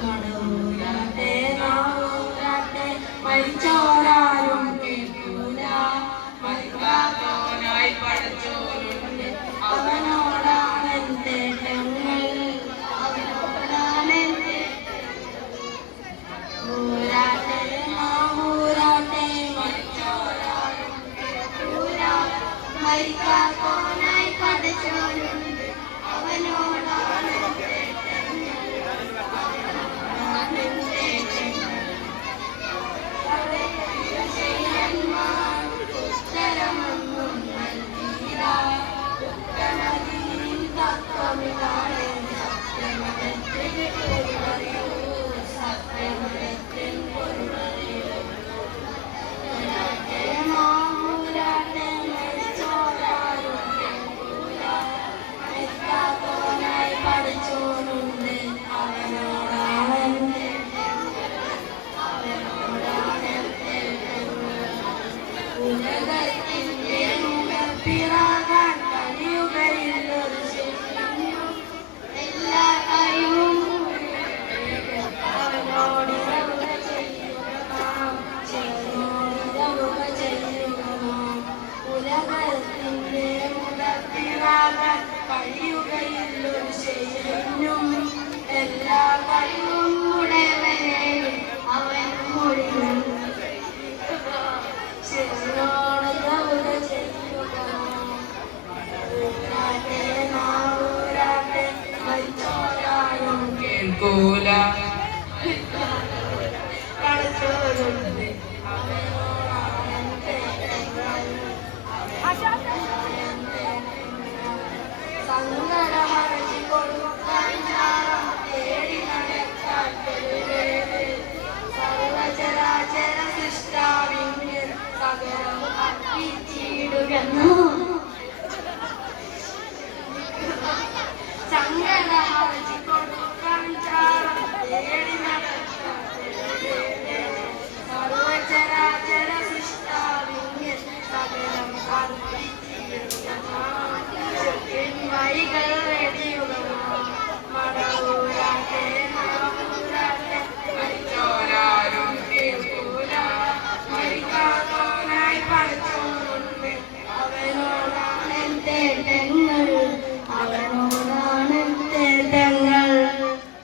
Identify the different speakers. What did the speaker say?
Speaker 1: നടൂരാത്തെ നാളൂരാത്തെ മരിച്ചോരാരും കേൾക്കൂല. മരിക്കാത്തവനായി പഠിച്ചോരുണ്ട് അവനോടാണ് എന്റെ ഞങ്ങൾ അവനോടാണ് എന്റെ ഊരാത്തെ നാളൂരാത്തെ മരിച്ചോരാരും കേൾക്കൂല മരിക്കാത്തവ Amen. നിൽക്കൂല സങ്കടമറിഞ്ഞു കൊടുക്കാൻ படைத்தாய் படைத்தாய்